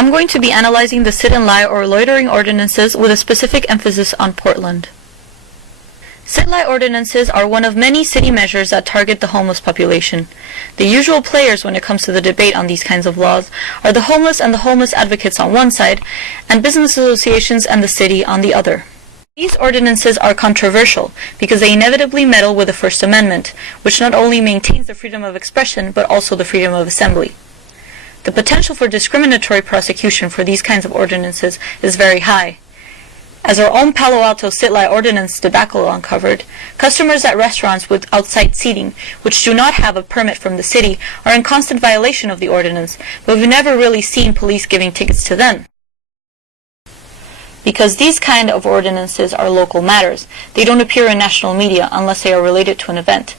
I'm going to be analyzing the sit and lie or loitering ordinances with a specific emphasis on Portland. Sit-lie ordinances are one of many city measures that target the homeless population. The usual players when it comes to the debate on these kinds of laws are the homeless and the homeless advocates on one side, and business associations and the city on the other. These ordinances are controversial because they inevitably meddle with the First Amendment, which not only maintains the freedom of expression but also the freedom of assembly. The potential for discriminatory prosecution for these kinds of ordinances is very high. As our own Palo Alto sit-lie ordinance debacle uncovered, customers at restaurants with outside seating, which do not have a permit from the city, are in constant violation of the ordinance, but we've never really seen police giving tickets to them. Because these kind of ordinances are local matters, they don't appear in national media unless they are related to an event.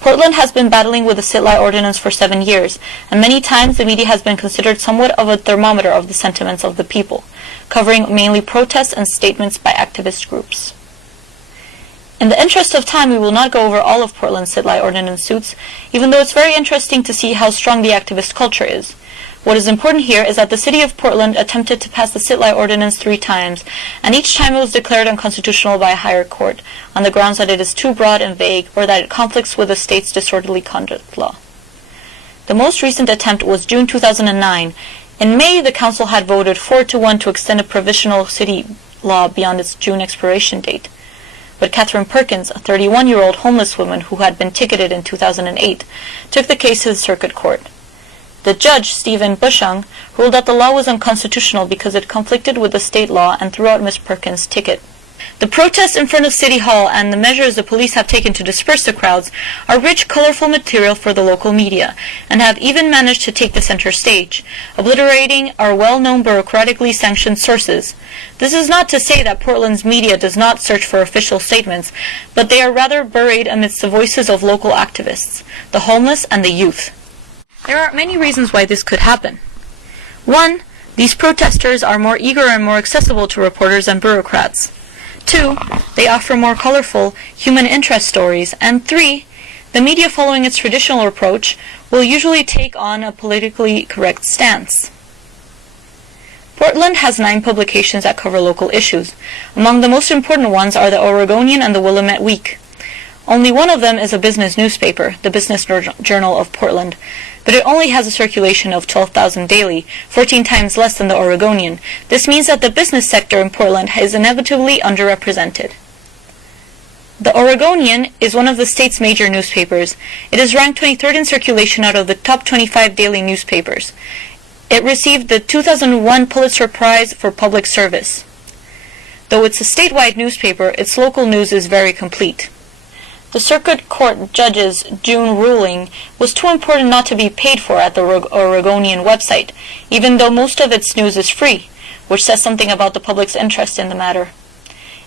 Portland has been battling with the sit-lie ordinance for 7 years, and many times the media has been considered somewhat of a thermometer of the sentiments of the people, covering mainly protests and statements by activist groups. In the interest of time, we will not go over all of Portland's sit-lie ordinance suits, even though it's very interesting to see how strong the activist culture is. What is important here is that the city of Portland attempted to pass the sit-lie ordinance 3 times, and each time it was declared unconstitutional by a higher court, on the grounds that it is too broad and vague or that it conflicts with the state's disorderly conduct law. The most recent attempt was June 2009. In May, the council had voted 4-1 to extend a provisional city law beyond its June expiration date. But Catherine Perkins, a 31-year-old homeless woman who had been ticketed in 2008, took the case to the circuit court. The judge, Stephen Bushung, ruled that the law was unconstitutional because it conflicted with the state law and threw out Ms. Perkins' ticket. The protests in front of City Hall and the measures the police have taken to disperse the crowds are rich, colorful material for the local media, and have even managed to take the center stage, obliterating our well-known bureaucratically sanctioned sources. This is not to say that Portland's media does not search for official statements, but they are rather buried amidst the voices of local activists, the homeless and the youth. There are many reasons why this could happen. 1. These protesters are more eager and more accessible to reporters and bureaucrats. 2. They offer more colorful, human interest stories. And 3. The media, following its traditional approach, will usually take on a politically correct stance. Portland has 9 publications that cover local issues. Among the most important ones are the Oregonian and the Willamette Week. Only one of them is a business newspaper, the Business Journal of Portland, but it only has a circulation of 12,000 daily, 14 times less than the Oregonian. This means that the business sector in Portland is inevitably underrepresented. The Oregonian is one of the state's major newspapers. It is ranked 23rd in circulation out of the top 25 daily newspapers. It received the 2001 Pulitzer Prize for Public Service. Though it's a statewide newspaper, its local news is very complete. The Circuit Court judge's June ruling was too important not to be paid for at the Oregonian website, even though most of its news is free, which says something about the public's interest in the matter.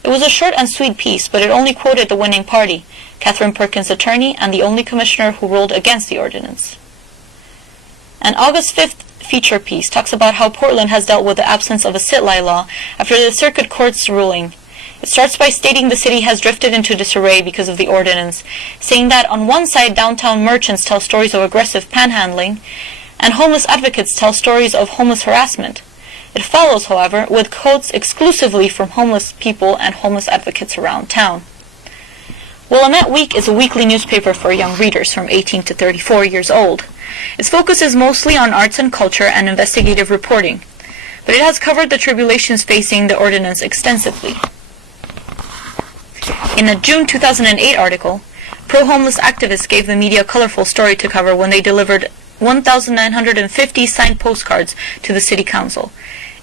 It was a short and sweet piece, but it only quoted the winning party, Catherine Perkins' attorney, and the only commissioner who ruled against the ordinance. An August 5th feature piece talks about how Portland has dealt with the absence of a sit-lie law after the Circuit Court's ruling. It starts by stating the city has drifted into disarray because of the ordinance, saying that on one side downtown merchants tell stories of aggressive panhandling, and homeless advocates tell stories of homeless harassment. It follows, however, with quotes exclusively from homeless people and homeless advocates around town. Willamette Week is a weekly newspaper for young readers from 18 to 34 years old. Its focus is mostly on arts and culture and investigative reporting, but it has covered the tribulations facing the ordinance extensively. In a June 2008 article, pro-homeless activists gave the media a colorful story to cover when they delivered 1,950 signed postcards to the city council.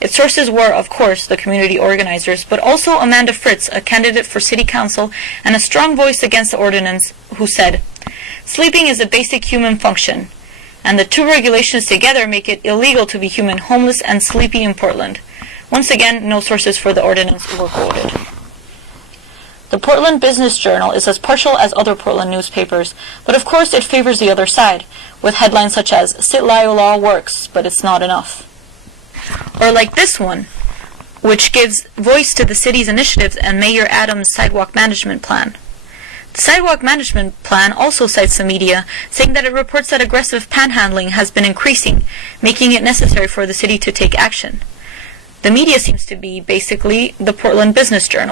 Its sources were, of course, the community organizers, but also Amanda Fritz, a candidate for city council and a strong voice against the ordinance, who said, "Sleeping is a basic human function, and the 2 regulations together make it illegal to be human, homeless, and sleepy in Portland." Once again, no sources for the ordinance were quoted. The Portland Business Journal is as partial as other Portland newspapers, but of course it favors the other side, with headlines such as, "Sit-lie law works, but it's not enough." Or like this one, which gives voice to the city's initiatives and Mayor Adams' sidewalk management plan. The Sidewalk Management Plan also cites the media, saying that it reports that aggressive panhandling has been increasing, making it necessary for the city to take action. The media seems to be basically the Portland Business Journal.